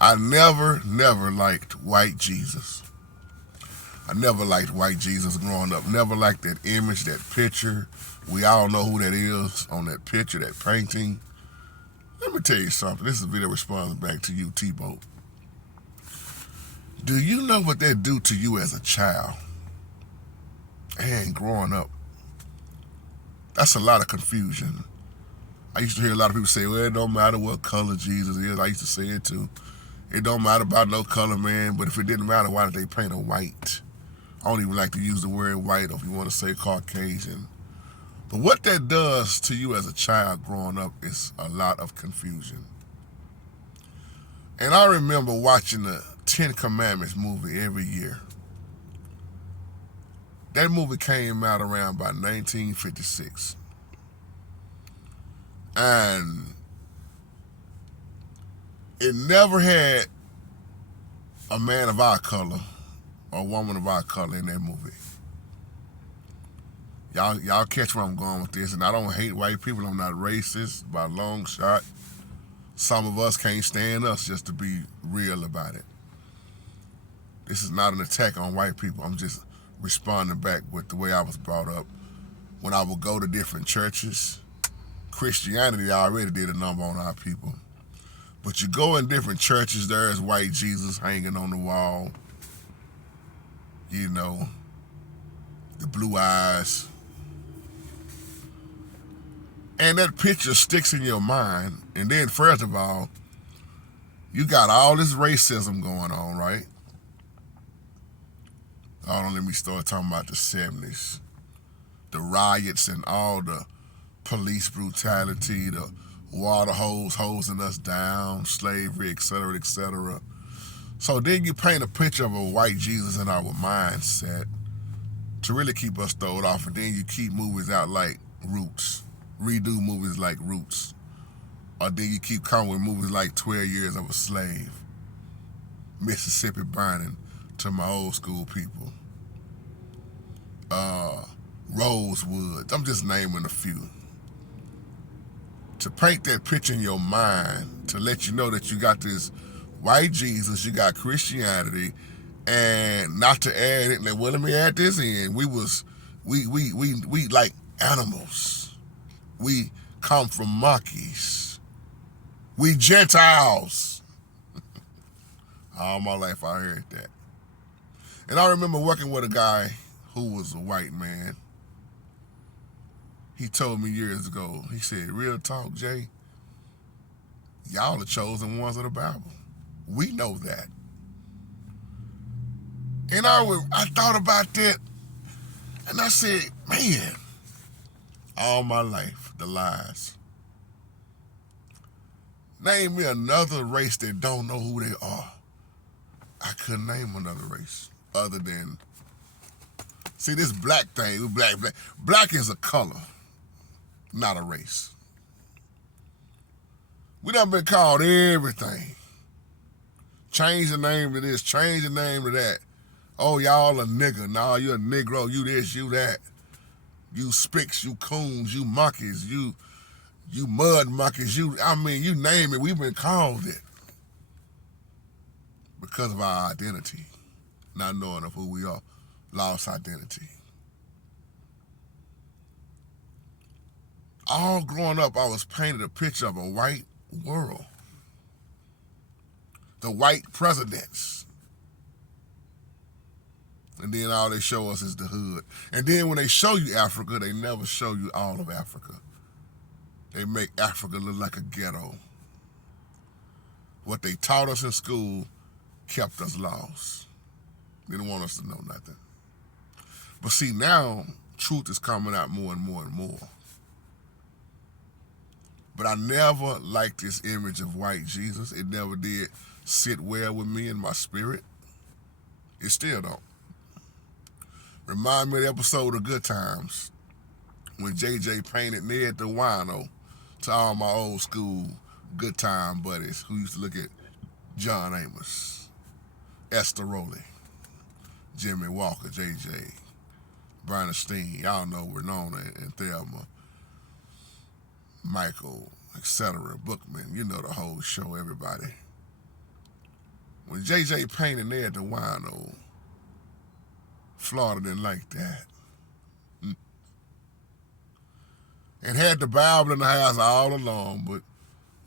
I never liked white Jesus. I never liked white Jesus growing up. Never liked that image, that picture. We all know who that is on that picture, that painting. Let me tell you something. This is a video response back to you, T-Boat. Do you know what that do to you as a child? And growing up, that's a lot of confusion. I used to hear a lot of people say, well, it don't matter what color Jesus is. I used to say it too. It don't matter about no color, man. But if it didn't matter, why did they paint a white? I don't even like to use the word white, or if you want to say Caucasian. But what that does to you as a child growing up is a lot of confusion. And I remember watching the Ten Commandments movie every year. That movie came out around by 1956. And it never had a man of our color or a woman of our color in that movie. Y'all catch where I'm going with this. And I don't hate white people. I'm not racist by a long shot. Some of us can't stand us, just to be real about it. This is not an attack on white people. I'm just responding back with the way I was brought up. When I would go to different churches, Christianity already did a number on our people. But you go in different churches, there's white Jesus hanging on the wall. You know, the blue eyes. And that picture sticks in your mind. And then, first of all, you got all this racism going on, right? Oh, don't let me start talking about the 70s. The riots and all the police brutality, the water hose hosing us down, slavery, etc., etc. So then you paint a picture of a white Jesus in our mindset to really keep us throwed off, and then you keep movies out like Roots, redo movies like Roots, or then you keep coming with movies like 12 Years of a Slave, Mississippi Burning, to my old school people, Rosewood. I'm just naming a few. To paint that picture in your mind, to let you know that you got this white Jesus, you got Christianity, and not to add it, like, well, let me add this in. We like animals. We come from monkeys. We Gentiles. All my life I heard that. And I remember working with a guy who was a white man. He told me years ago, he said, real talk, Jay, y'all the chosen ones of the Bible. We know that. And I thought about that, and I said, man, all my life, the lies. Name me another race that don't know who they are. I couldn't name another race other than, see, this black thing, black. Black is a color, not a race. We done been called everything. Change the name to this, change the name to that. Oh, y'all a nigga. Nah, you a Negro, you this, you that. You spicks, you coons, you monkeys, you mud monkeys, you name it, we've been called it. Because of our identity, not knowing of who we are, lost identity. All growing up, I was painted a picture of a white world. The white presidents. And then all they show us is the hood. And then when they show you Africa, they never show you all of Africa. They make Africa look like a ghetto. What they taught us in school kept us lost. They didn't want us to know nothing. But see, now, truth is coming out more and more and more. But I never liked this image of white Jesus. It never did sit well with me in my spirit. It still don't. Remind me of the episode of Good Times when JJ painted Ned the Wino to all my old school good time buddies who used to look at John Amos, Esther Rowley, Jimmy Walker, JJ, Bernstein, y'all know Renona and Thelma, Michael, etc., Bookman, you know the whole show, everybody. When J.J. painted there at the wino, Florida didn't like that. And had the Bible in the house all along, but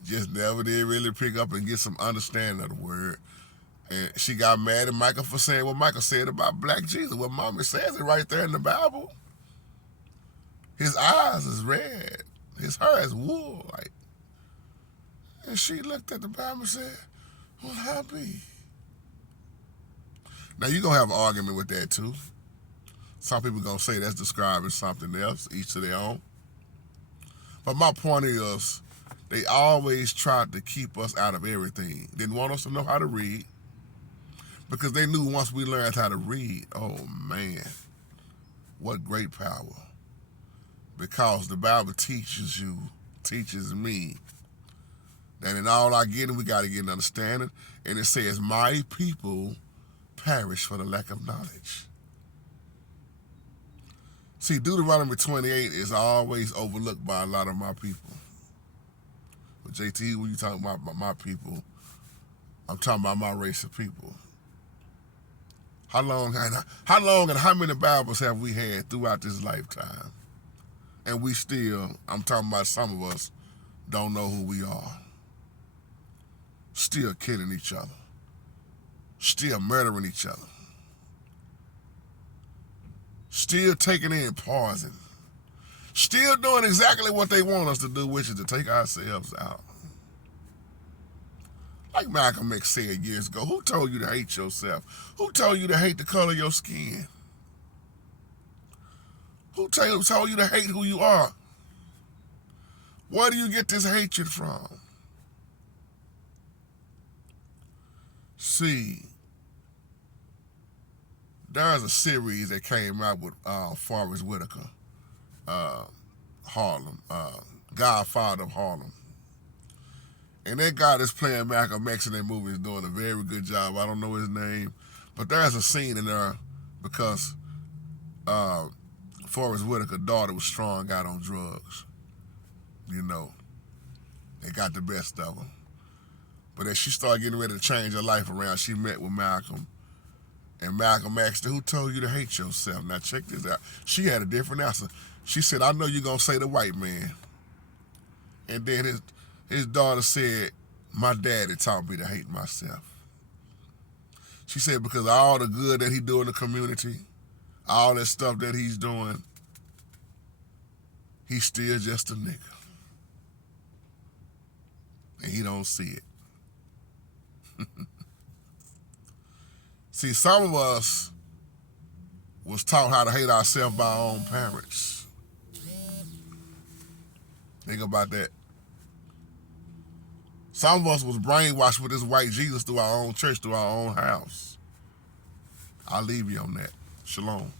just never did really pick up and get some understanding of the word. And she got mad at Michael for saying what Michael said about black Jesus. Well, Mommy says it right there in the Bible. His eyes is red. His hair is wool. Like. And she looked at the Bible and said, well, how be? Now, you're going to have an argument with that, too. Some people going to say that's describing something else, each to their own. But my point is, they always tried to keep us out of everything. Didn't want us to know how to read, because they knew once we learned how to read, oh, man, what great power. Because the Bible teaches me, that in all our getting, we got to get an understanding. And it says, my people perish for the lack of knowledge. See, Deuteronomy 28 is always overlooked by a lot of my people. But JT, when you talking about my people, I'm talking about my race of people. How long and how many Bibles have we had throughout this lifetime? And we still, I'm talking about some of us, don't know who we are. Still killing each other. Still murdering each other. Still taking in poison. Still doing exactly what they want us to do, which is to take ourselves out. Like Malcolm X said years ago, who told you to hate yourself? Who told you to hate the color of your skin? Who told you to hate who you are? Where do you get this hatred from? See, there's a series that came out with Forrest Whitaker, Harlem, Godfather of Harlem. And that guy that's playing Malcolm X in that movie is doing a very good job. I don't know his name, but there's a scene in there because Forrest Whitaker's daughter was strung out on drugs. You know, they got the best of her. But as she started getting ready to change her life around, she met with Malcolm. And Malcolm asked her, who told you to hate yourself? Now check this out. She had a different answer. She said, I know you're going to say the white man. And then his daughter said, my daddy taught me to hate myself. She said, because of all the good that he do in the community, all that stuff that he's doing, he's still just a nigga. And he don't see it. See, some of us was taught how to hate ourselves by our own parents. Think about that. Some of us was brainwashed with this white Jesus through our own church, through our own house. I'll leave you on that. Shalom.